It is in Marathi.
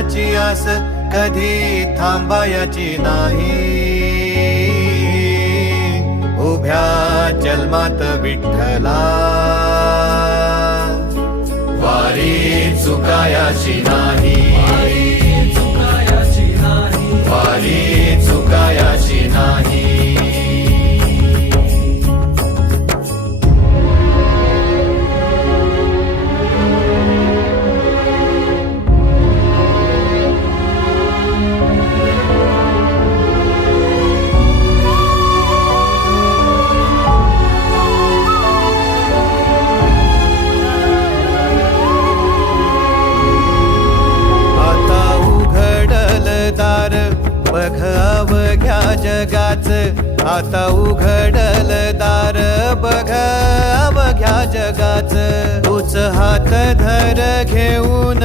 देवाची आस कधी थांबायची नाही. उभ्या जन्मात विठ्ठला वारी चुकायाची नाही. वारी चुकायाची नाही. बघ अवघ्या जगाच, आता उघडल दार बघ अवघ्या जगाच. तूच हात धर घेऊन